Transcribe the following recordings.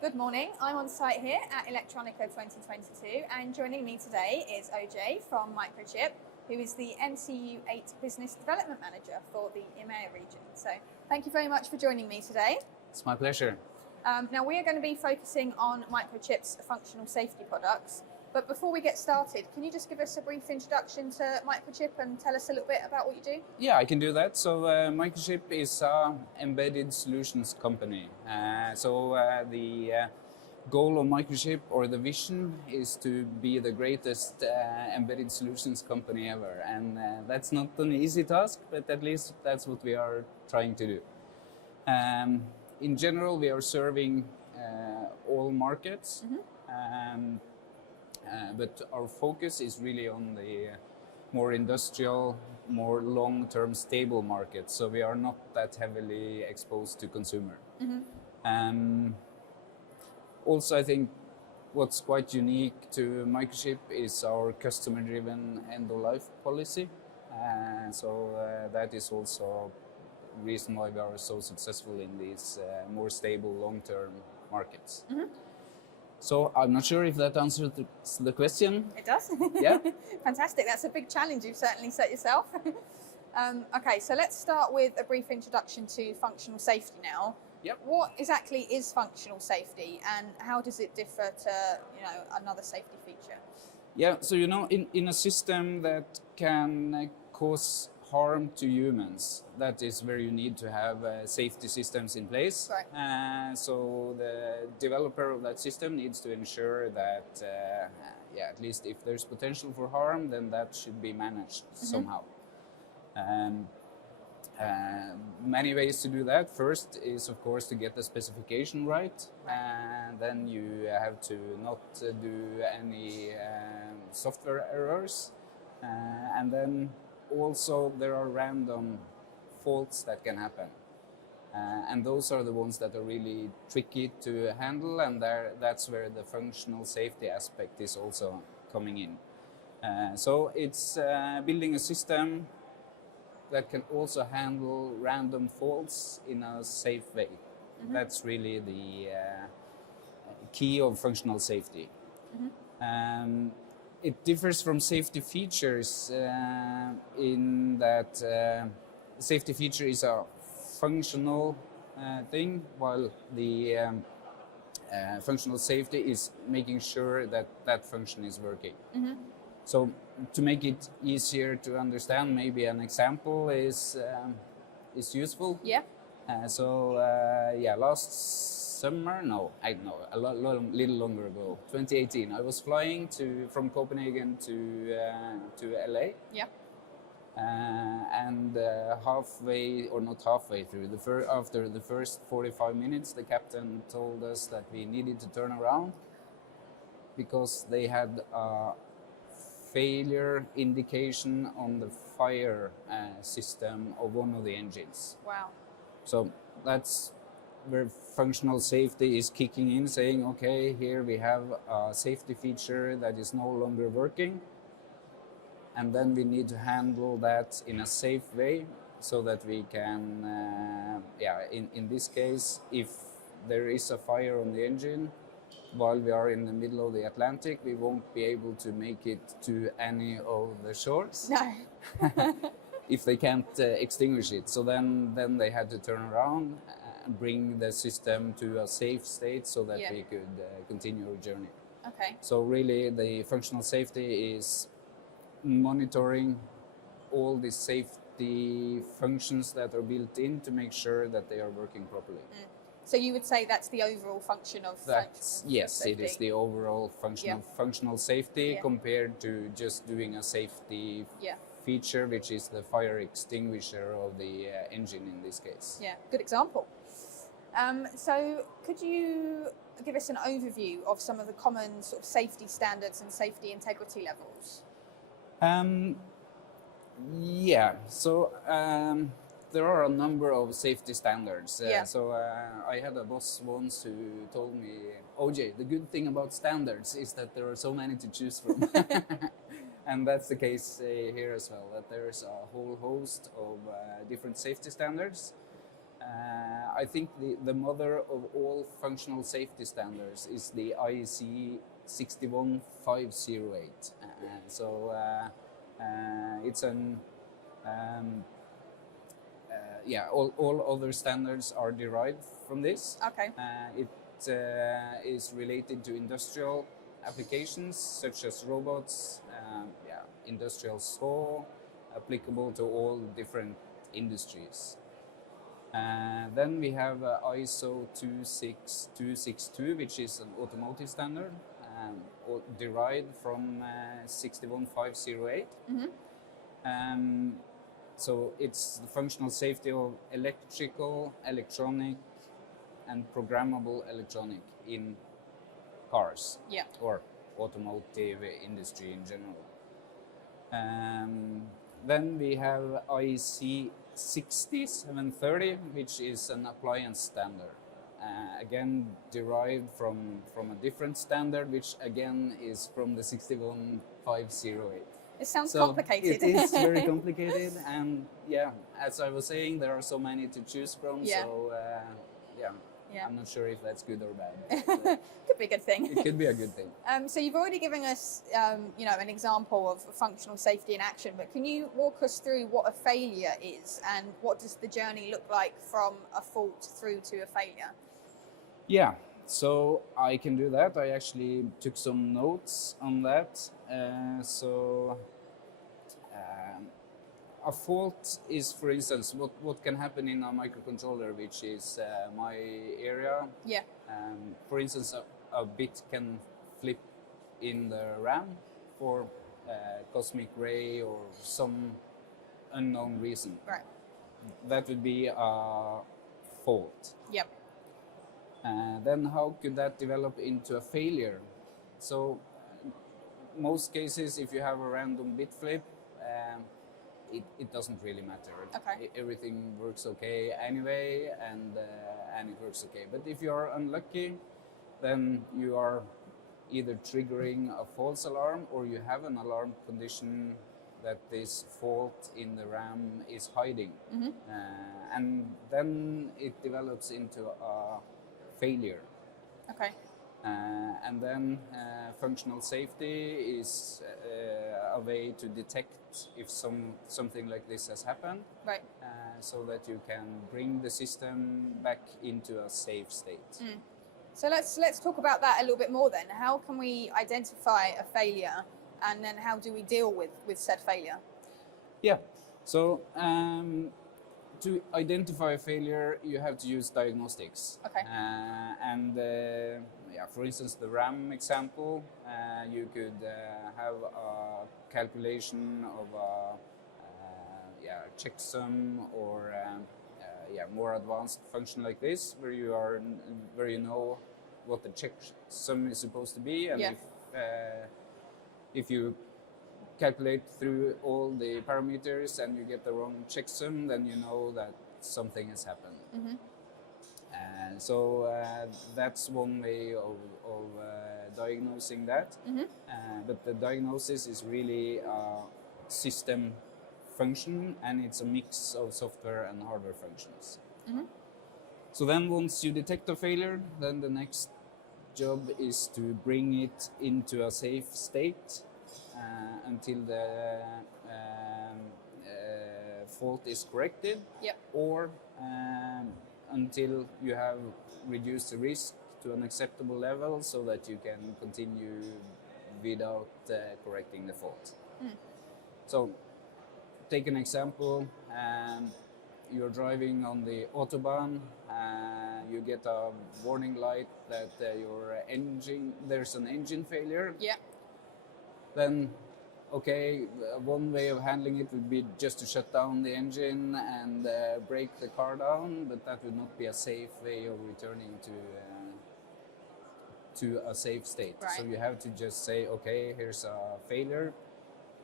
Good morning. I'm on site here at Electronica 2022, and joining me today is OJ from Microchip, who is the MCU8 Business Development Manager for the EMEA region. So thank you very much for joining me today. It's my pleasure. Now we are going to be focusing on Microchip's functional safety products. But before we get started, can you just give us a brief introduction to Microchip and tell us a little bit about what you do? Yeah, I can do that. So Microchip is an embedded solutions company. The goal of Microchip, or the vision, is to be the greatest embedded solutions company ever. And that's not an easy task, but at least that's what we are trying to do. In general, we are serving all markets. But our focus is really on the more industrial, more long-term stable markets. So we are not that heavily exposed to consumer. Also, I think what's quite unique to Microchip is our customer-driven end-of-life policy. That is also the reason why we are so successful in these more stable long-term markets. So I'm not sure if that answers the question. It does. Yeah. Fantastic. That's a big challenge you've certainly set yourself. Okay, so let's start with a brief introduction to functional safety now. Yep. What exactly is functional safety, and how does it differ to another safety feature? Yeah. So in a system that can cause harm to humans, that is where you need to have safety systems in place. Right. So the developer of that system needs to ensure that, at least if there's potential for harm, then that should be managed somehow. Many ways to do that. First is, of course, to get the specification right, and then you have to not do any software errors, and then also there are random faults that can happen, and those are the ones that are really tricky to handle, and that's where the functional safety aspect is also coming in. So it's building a system that can also handle random faults in a safe way. That's really the key of functional safety. It differs from safety features in that safety feature is a functional thing, while the functional safety is making sure that that function is working. So to make it easier to understand, maybe an example is useful. Yeah. Last summer, a little longer ago, 2018, I was flying from Copenhagen to LA. Yeah. And halfway, or not halfway through, after the first 45 minutes, the captain told us that we needed to turn around because they had a failure indication on the fire system of one of the engines. Wow. So that's where functional safety is kicking in, saying, okay, here we have a safety feature that is no longer working, and then we need to handle that in a safe way so that we can, in this case, if there is a fire on the engine while we are in the middle of the Atlantic, we won't be able to make it to any of the shores. No. If they can't extinguish it. So then they had to turn around and bring the system to a safe state so that we could continue our journey. Okay. So really the functional safety is monitoring all the safety functions that are built in to make sure that they are working properly. So you would say that's the overall function of yes, safety? It is the overall function of functional safety compared to just doing a safety feature, which is the fire extinguisher of the engine in this case. Yeah, good example. So could you give us an overview of some of the common sort of safety standards and safety integrity levels? There are a number of safety standards. I had a boss once who told me, OJ, the good thing about standards is that there are so many to choose from. And that's the case here as well, that there's a whole host of different safety standards. I think the mother of all functional safety standards is the IEC 61508. It's an all other standards are derived from this. Okay. It is related to industrial applications such as robots, industrial saw, applicable to all different industries. Then we have ISO 26262, which is an automotive standard derived from 61508. So it's the functional safety of electrical, electronic, and programmable electronic in cars or automotive industry in general. Then we have IEC 60730, which is an appliance standard. Again, derived from a different standard, which again is from the 61508. It sounds complicated. It is very complicated, and as I was saying, there are so many to choose from. Yeah. So I'm not sure if that's good or bad. Could be a good thing. It could be a good thing. So you've already given us, an example of functional safety in action, but can you walk us through what a failure is and what does the journey look like from a fault through to a failure? Yeah, so I can do that. I actually took some notes on that. A fault is, for instance, what can happen in a microcontroller, which is my area. Yeah. For instance, a bit can flip in the RAM for cosmic ray or some unknown reason. Right. That would be a fault. Yep. Then how could that develop into a failure? So most cases, if you have a random bit flip, it doesn't really matter. Okay. Everything works okay anyway, and it works okay. But if you are unlucky, then you are either triggering a false alarm or you have an alarm condition that this fault in the RAM is hiding. And then it develops into a failure. Okay. And then functional safety is a way to detect if something like this has happened, right? So that you can bring the system back into a safe state. So let's talk about that a little bit more then. How can we identify a failure, and then how do we deal with said failure? Yeah. So to identify a failure, you have to use diagnostics. Okay. For instance, the RAM example, you could have a calculation of a checksum or more advanced function like this, where you know what the checksum is supposed to be, and if you calculate through all the parameters and you get the wrong checksum, then you know that something has happened. And so that's one way of diagnosing that. But the diagnosis is really a system function, and it's a mix of software and hardware functions. So then once you detect a failure, then the next job is to bring it into a safe state until the fault is corrected, or until you have reduced the risk to an acceptable level so that you can continue without correcting the fault. So take an example. You're driving on the Autobahn, you get a warning light that there's an engine failure. Then, okay, one way of handling it would be just to shut down the engine and break the car down, but that would not be a safe way of returning to a safe state. Right. So you have to just say, okay, here's a failure,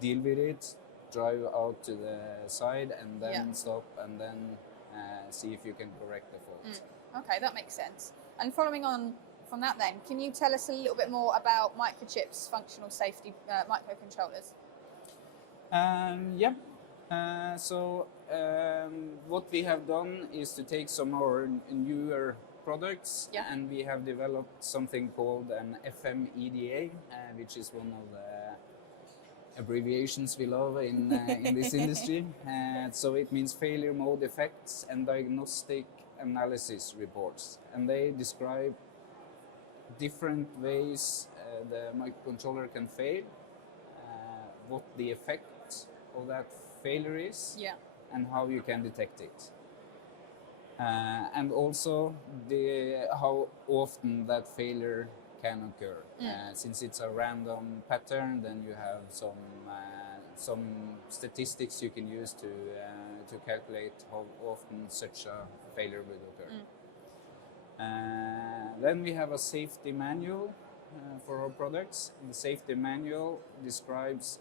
deal with it, drive out to the side, and then stop, and then see if you can correct the fault. Okay, that makes sense. And following on from that then, can you tell us a little bit more about Microchip's functional safety microcontrollers? So what we have done is to take some of our newer products, Yeah. and we have developed something called an FMEDA, which is one of the abbreviations we love in this industry. So it means failure mode effects and diagnostic analysis reports, and they describe different ways the microcontroller can fail, what the effect of that failure is, Yeah. and how you can detect it. And also how often that failure can occur. Since it's a random pattern, then you have some statistics you can use to calculate how often such a failure will occur. Then we have a safety manual for our products. The safety manual describes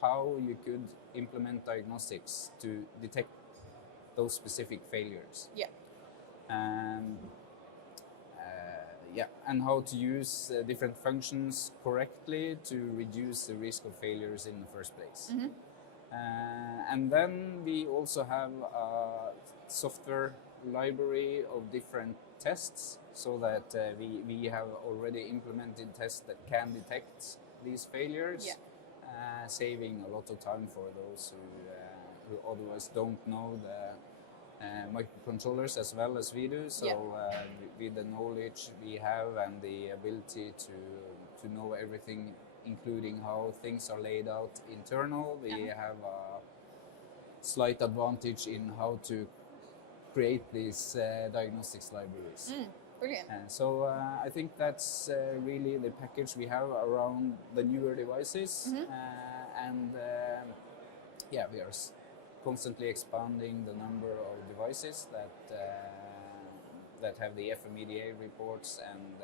how you could implement diagnostics to detect those specific failures. Yeah. And how to use different functions correctly to reduce the risk of failures in the first place. And then we also have a software library of different tests, so that we have already implemented tests that can detect these failures, saving a lot of time for those who otherwise don't know the microcontrollers as well as we do. So with the knowledge we have and the ability to know everything, including how things are laid out internal, we have a slight advantage in how to create these diagnostics libraries. Brilliant. So I think that's really the package we have around the newer devices. And we are constantly expanding the number of devices that have the FMEDA reports and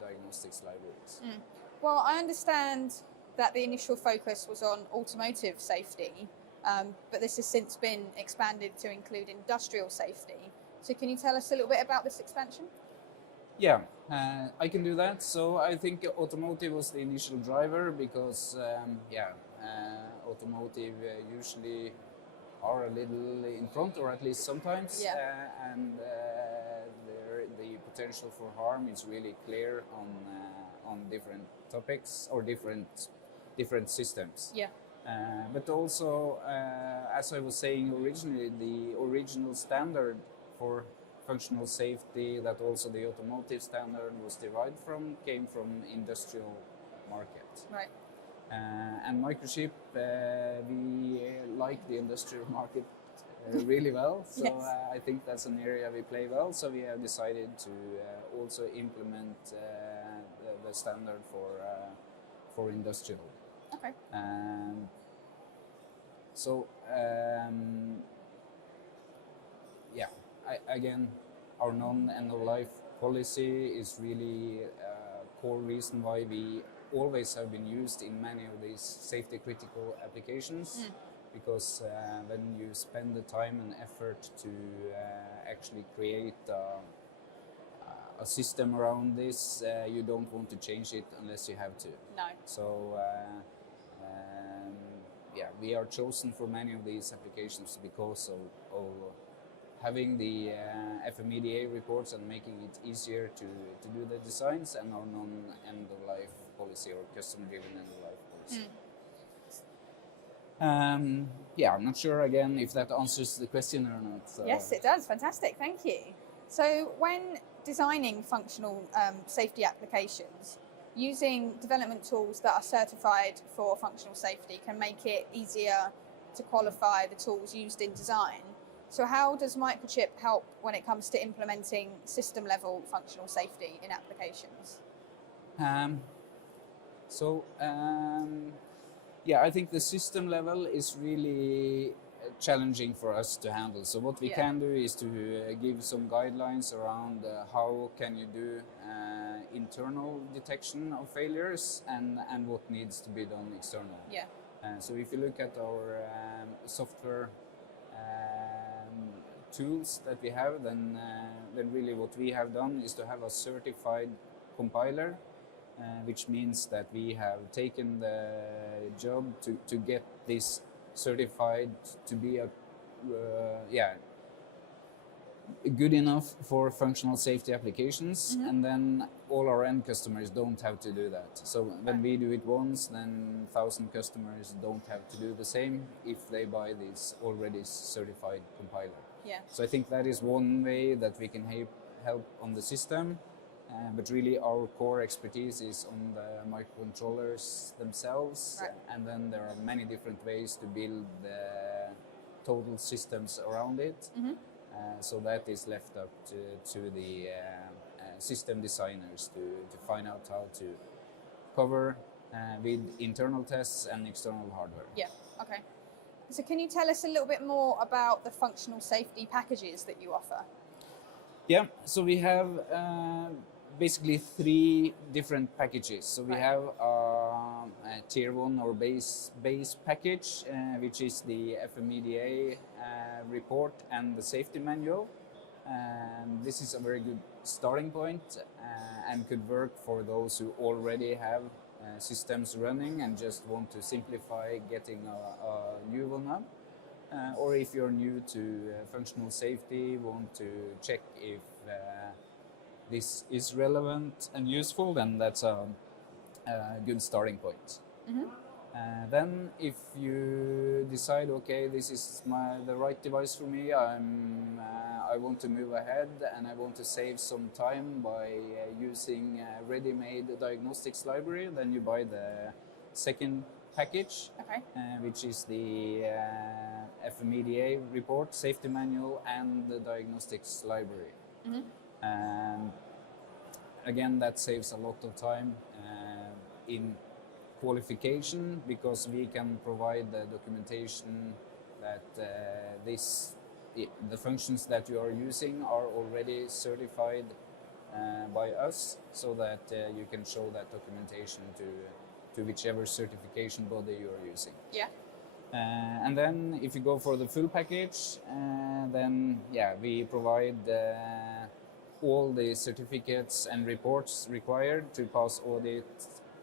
diagnostics libraries. Well, I understand that the initial focus was on automotive safety, but this has since been expanded to include industrial safety. So can you tell us a little bit about this expansion? Yeah, I can do that. So I think automotive was the initial driver because, automotive usually are a little in front, or at least sometimes, and the potential for harm is really clear on different topics or different systems. Yeah. But also, as I was saying originally, the original standard for functional safety that also the automotive standard was derived from came from industrial market. Right. And Microchip, we like the industrial market really well, so I think that's an area we play well. So we have decided to also implement the standard for industrial. Okay. Again, our non-end-of-life policy is really a core reason why we always have been used in many of these safety critical applications, because when you spend the time and effort to actually create a system around this, you don't want to change it unless you have to. No. So we are chosen for many of these applications because of having the FMEDA reports and making it easier to do the designs, and our non-end-of-life policy or customer-driven end-of-life policy. I'm not sure again if that answers the question or not. So. Yes, it does. Fantastic. Thank you. So when designing functional safety applications, using development tools that are certified for functional safety can make it easier to qualify the tools used in design. So how does Microchip help when it comes to implementing system-level functional safety in applications? I think the system level is really challenging for us to handle. So what we can do is to give some guidelines around how can you do internal detection of failures and what needs to be done external. Yeah. So if you look at our software tools that we have, then really what we have done is to have a certified compiler, which means that we have taken the job to get this certified to be a good enough for functional safety applications, and then all our end customers don't have to do that. So when we do it once, then 1,000 customers don't have to do the same if they buy this already certified compiler. Yeah. So I think that is one way that we can help on the system, but really our core expertise is on the microcontrollers themselves, Right. and then there are many different ways to build total systems around it. So that is left up to the system designers to find out how to cover with internal tests and external hardware. Yeah, okay. So can you tell us a little bit more about the functional safety packages that you offer? Yeah, so we have basically 3 different packages. So we Right. have a tier 1 or base package, which is the FMEDA report and the safety manual. This is a very good starting point and could work for those who already have systems running and just want to simplify getting a new one up. Or if you're new to functional safety, want to check if this is relevant and useful, then that's a good starting point. Then if you decide, okay, this is the right device for me, I want to move ahead and I want to save some time by using a ready-made diagnostics library, then you buy the second package, Okay. which is the FMEDA report, safety manual, and the diagnostics library. And again, that saves a lot of time in qualification, because we can provide the documentation that the functions that you are using are already certified by us, so that you can show that documentation to whichever certification body you are using. Yeah. And then if you go for the full package, then we provide all the certificates and reports required to pass audit,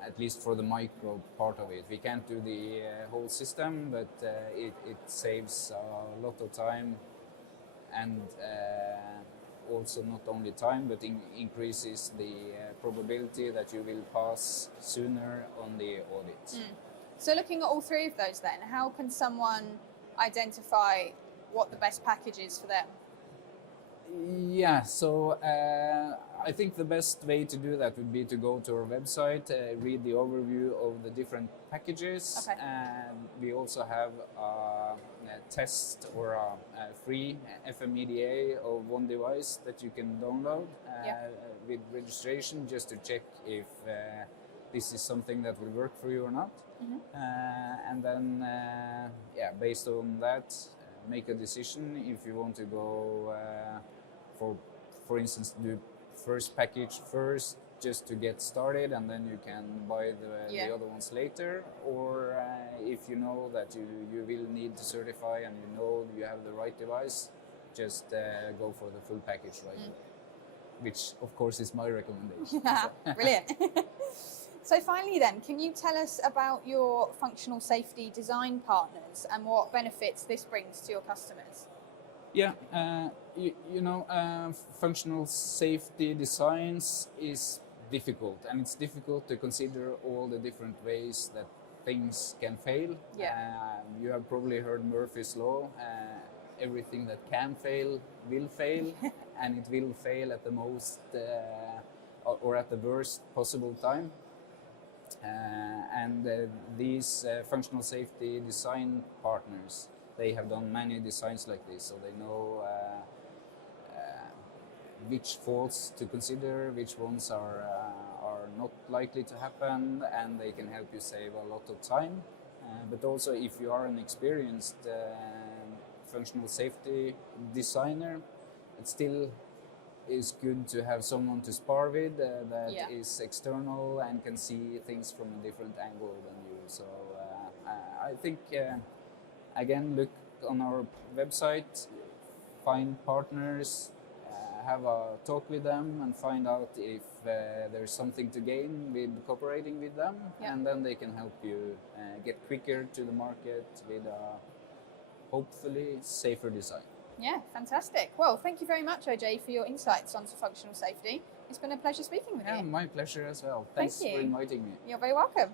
at least for the micro part of it. We can't do the whole system, but it saves a lot of time, and also not only time, but increases the probability that you will pass sooner on the audit. So looking at all 3 of those then, how can someone identify what the best package is for them? Yeah, so I think the best way to do that would be to go to our website, read the overview of the different packages. Okay. And we also have a test or a free FMEDA of one device that you can download with registration, just to check if this is something that will work for you or not. And then, based on that, make a decision if you want to go for instance, do first package first, just to get started, and then you can buy the other ones later, or if you know that you will need to certify and you know you have the right device, just go for the full package right away, which of course is my recommendation. Brilliant. So finally then, can you tell us about your functional safety design partners and what benefits this brings to your customers? Yeah, functional safety designs is difficult, and it's difficult to consider all the different ways that things can fail. Yeah. You have probably heard Murphy's Law. Everything that can fail will fail, and it will fail at the most or at the worst possible time. These functional safety design partners, they have done many designs like this, so they know which faults to consider, which ones are not likely to happen, and they can help you save a lot of time. But also, if you are an experienced functional safety designer, it still is good to have someone to spar with that is external and can see things from a different angle than you. So I think, again, look on our website, find partners, have a talk with them, and find out if there's something to gain with cooperating with them, and then they can help you get quicker to the market with a hopefully safer design. Yeah, fantastic. Well, thank you very much, OJ, for your insights onto functional safety. It's been a pleasure speaking with Yeah, you. my pleasure as well. Thanks Thank you. for inviting me. You're very welcome.